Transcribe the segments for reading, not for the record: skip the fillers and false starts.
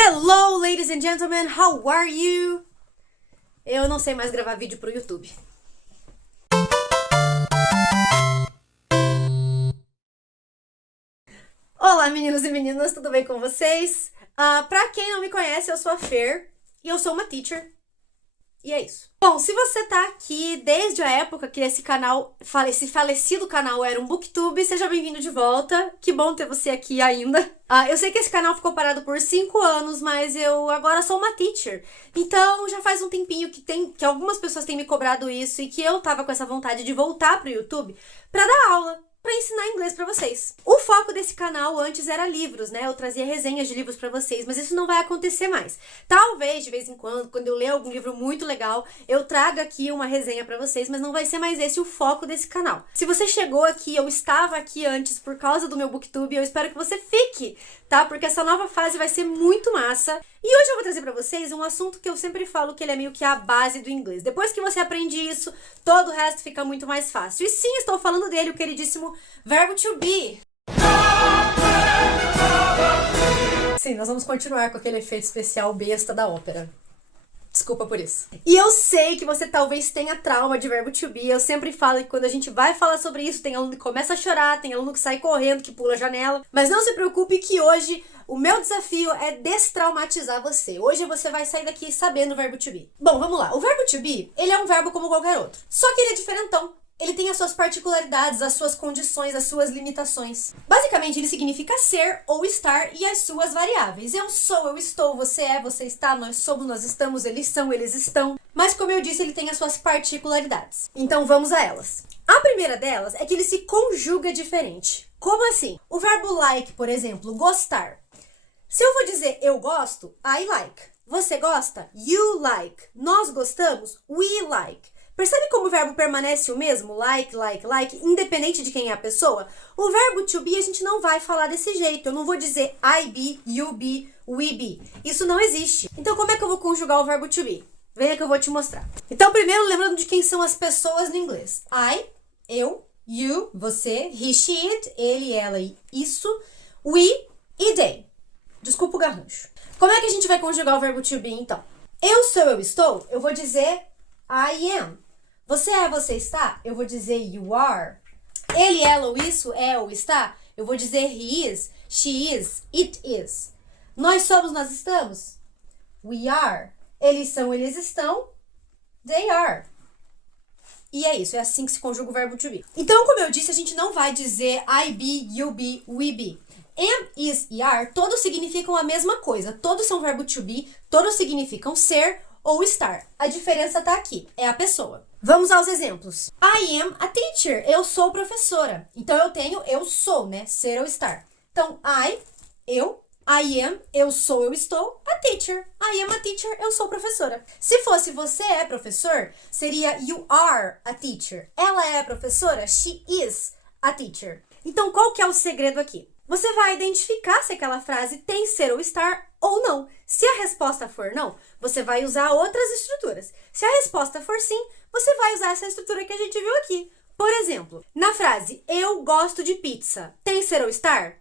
Hello, ladies and gentlemen, how are you? Eu não sei mais gravar vídeo pro YouTube. Olá, meninos e meninas, tudo bem com vocês? Pra quem não me conhece, eu sou a Fer e eu sou uma teacher. E é isso. Bom, se você tá aqui desde a época que esse falecido canal era um booktube, seja bem-vindo de volta. Que bom ter você aqui ainda. Eu sei que esse canal ficou parado por 5 anos, mas eu agora sou uma teacher. Então, já faz um tempinho que algumas pessoas têm me cobrado isso e que eu tava com essa vontade de voltar pro YouTube pra dar aula, pra ensinar inglês pra vocês. O foco desse canal antes era livros, né? Eu trazia resenhas de livros pra vocês, mas isso não vai acontecer mais. Talvez, de vez em quando eu ler algum livro muito legal, eu traga aqui uma resenha pra vocês, mas não vai ser mais esse o foco desse canal. Se você chegou aqui ou estava aqui antes por causa do meu booktube, eu espero que você fique, tá? Porque essa nova fase vai ser muito massa. E hoje eu vou trazer pra vocês um assunto que eu sempre falo que ele é meio que a base do inglês. Depois que você aprende isso, todo o resto fica muito mais fácil. E sim, estou falando dele, o queridíssimo verbo to be. Sim, nós vamos continuar com aquele efeito especial besta da ópera. Desculpa por isso. E eu sei que você talvez tenha trauma de verbo to be. Eu sempre falo que quando a gente vai falar sobre isso, tem aluno que começa a chorar, tem aluno que sai correndo, que pula a janela. Mas não se preocupe que hoje o meu desafio é destraumatizar você. Hoje você vai sair daqui sabendo o verbo to be. Bom, vamos lá. O verbo to be, ele é um verbo como qualquer outro. Só que ele é diferentão. Ele tem as suas particularidades, as suas condições, as suas limitações. Basicamente, ele significa ser ou estar e as suas variáveis. Eu sou, eu estou, você é, você está, nós somos, nós estamos, eles são, eles estão. Mas, como eu disse, ele tem as suas particularidades. Então, vamos a elas. A primeira delas é que ele se conjuga diferente. Como assim? O verbo like, por exemplo, gostar. Se eu vou dizer eu gosto, I like. Você gosta? You like. Nós gostamos? We like. Percebe como o verbo permanece o mesmo? Like, like, like, independente de quem é a pessoa? O verbo to be a gente não vai falar desse jeito. Eu não vou dizer I be, you be, we be. Isso não existe. Então como é que eu vou conjugar o verbo to be? Venha que eu vou te mostrar. Então primeiro lembrando de quem são as pessoas no inglês. I, eu, you, você, he, she, it, ele, ela e isso, we e they. Desculpa o garrancho. Como é que a gente vai conjugar o verbo to be então? Eu sou, eu estou, eu vou dizer I am. Você é, você está? Eu vou dizer you are. Ele, ela ou isso é ou está? Eu vou dizer he is, she is, it is. Nós somos, nós estamos? We are. Eles são, eles estão? They are. E é isso, é assim que se conjuga o verbo to be. Então, como eu disse, a gente não vai dizer I be, you be, we be. Am, is e are, todos significam a mesma coisa. Todos são verbo to be, todos significam ser ou estar. A diferença tá aqui, é a pessoa. Vamos aos exemplos. I am a teacher. Eu sou professora. Então eu tenho eu sou, né? Ser ou estar. Então eu am, eu sou, eu estou, a teacher. I am a teacher, eu sou professora. Se fosse você é professor, seria you are a teacher. Ela é a professora, she is a teacher. Então qual que é o segredo aqui? Você vai identificar se aquela frase tem ser ou estar ou não. Se a resposta for não, você vai usar outras estruturas. Se a resposta for sim, você vai usar essa estrutura que a gente viu aqui. Por exemplo, na frase eu gosto de pizza, tem ser ou estar?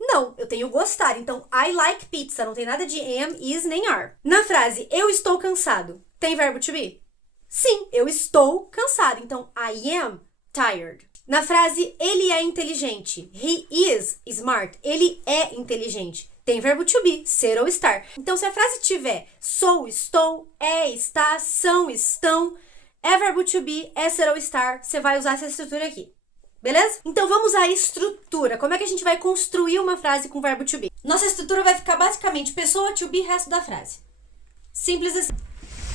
Não, eu tenho gostar, então I like pizza, não tem nada de am, is nem are. Na frase eu estou cansado, tem verbo to be? Sim, eu estou cansado, então I am tired. Na frase ele é inteligente, he is smart, ele é inteligente. Tem verbo to be, ser ou estar. Então, se a frase tiver sou, estou, é, está, são, estão, é verbo to be, é ser ou estar, você vai usar essa estrutura aqui. Beleza? Então, vamos à estrutura. Como é que a gente vai construir uma frase com verbo to be? Nossa estrutura vai ficar basicamente pessoa to be, resto da frase. Simples assim.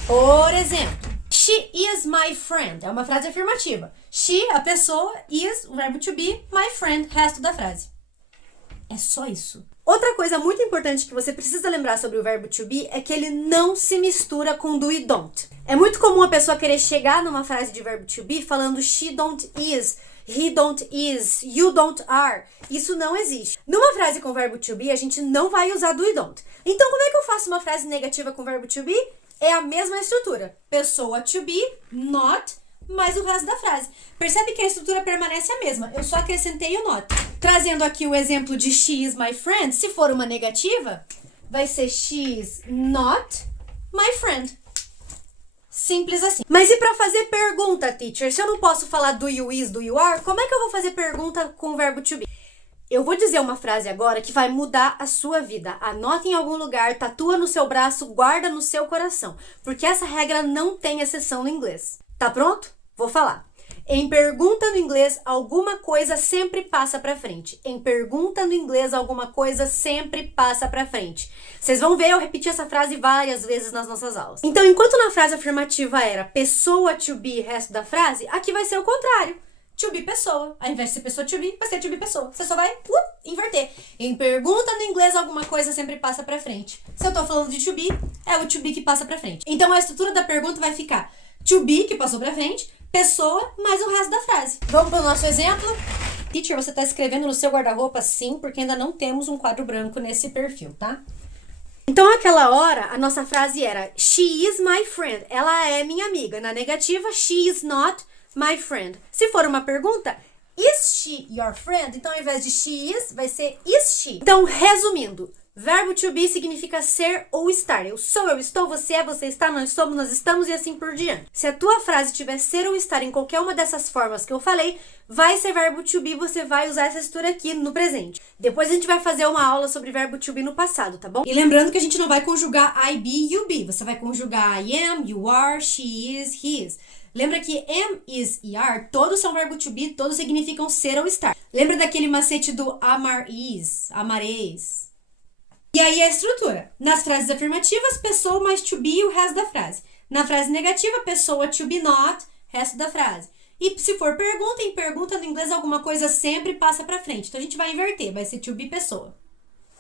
Por exemplo, she is my friend. É uma frase afirmativa. She, a pessoa, is, o verbo to be, my friend, resto da frase. É só isso. Outra coisa muito importante que você precisa lembrar sobre o verbo to be é que ele não se mistura com do e don't. É muito comum a pessoa querer chegar numa frase de verbo to be falando she don't is, he don't is, you don't are. Isso não existe. Numa frase com verbo to be, a gente não vai usar do e don't. Então, como é que eu faço uma frase negativa com verbo to be? É a mesma estrutura. Pessoa to be, not, mais o resto da frase. Percebe que a estrutura permanece a mesma. Eu só acrescentei o not. Trazendo aqui o exemplo de she is my friend, se for uma negativa, vai ser she's not my friend. Simples assim. Mas e pra fazer pergunta, teacher? Se eu não posso falar do you is, do you are, como é que eu vou fazer pergunta com o verbo to be? Eu vou dizer uma frase agora que vai mudar a sua vida. Anota em algum lugar, tatua no seu braço, guarda no seu coração. Porque essa regra não tem exceção no inglês. Tá pronto? Vou falar. Em pergunta no inglês, alguma coisa sempre passa pra frente. Em pergunta no inglês, alguma coisa sempre passa pra frente. Vocês vão ver eu repetir essa frase várias vezes nas nossas aulas. Então, enquanto na frase afirmativa era pessoa to be, resto da frase, aqui vai ser o contrário. To be pessoa. Ao invés de ser pessoa to be, vai ser to be pessoa. Você só vai inverter. Em pergunta no inglês, alguma coisa sempre passa pra frente. Se eu tô falando de to be, é o to be que passa pra frente. Então, a estrutura da pergunta vai ficar to be, que passou pra frente, pessoa, mais o resto da frase. Vamos pro nosso exemplo? Teacher, você tá escrevendo no seu guarda-roupa? Sim, porque ainda não temos um quadro branco nesse perfil, tá? Então, naquela hora, a nossa frase era she is my friend. Ela é minha amiga. Na negativa, she is not my friend. Se for uma pergunta, is she your friend? Então, ao invés de she is, vai ser is she. Então, resumindo, verbo to be significa ser ou estar. Eu sou, eu estou, você é, você está, nós somos, nós estamos e assim por diante. Se a tua frase tiver ser ou estar em qualquer uma dessas formas que eu falei, vai ser verbo to be, você vai usar essa estrutura aqui no presente. Depois a gente vai fazer uma aula sobre verbo to be no passado, tá bom? E lembrando que a gente não vai conjugar I be, you be. Você vai conjugar I am, you are, she is, he is. Lembra que am, is e are, todos são verbo to be, todos significam ser ou estar. Lembra daquele macete do amar is, amareis? E aí a estrutura. Nas frases afirmativas, pessoa mais to be e o resto da frase. Na frase negativa, pessoa to be not, resto da frase. E se for pergunta, em pergunta no inglês alguma coisa sempre passa pra frente. Então a gente vai inverter, vai ser to be pessoa.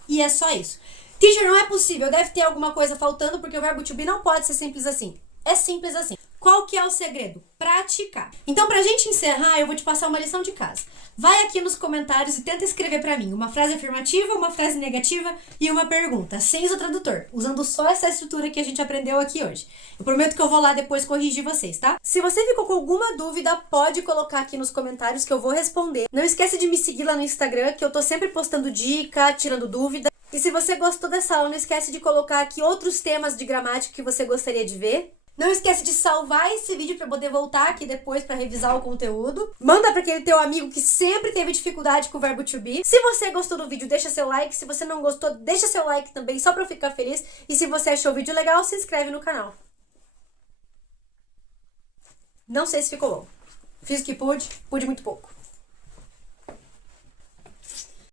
E é só isso. Teacher, não é possível, deve ter alguma coisa faltando porque o verbo to be não pode ser simples assim. É simples assim. Qual que é o segredo? Praticar. Então, pra gente encerrar, eu vou te passar uma lição de casa. Vai aqui nos comentários e tenta escrever pra mim uma frase afirmativa, uma frase negativa e uma pergunta, sem o tradutor, usando só essa estrutura que a gente aprendeu aqui hoje. Eu prometo que eu vou lá depois corrigir vocês, tá? Se você ficou com alguma dúvida, pode colocar aqui nos comentários que eu vou responder. Não esquece de me seguir lá no Instagram, que eu tô sempre postando dica, tirando dúvida. E se você gostou dessa aula, não esquece de colocar aqui outros temas de gramática que você gostaria de ver. Não esquece de salvar esse vídeo para poder voltar aqui depois para revisar o conteúdo. Manda para aquele teu amigo que sempre teve dificuldade com o verbo to be. Se você gostou do vídeo, deixa seu like. Se você não gostou, deixa seu like também, só para eu ficar feliz. E se você achou o vídeo legal, se inscreve no canal. Não sei se ficou bom. Fiz o que pude muito pouco.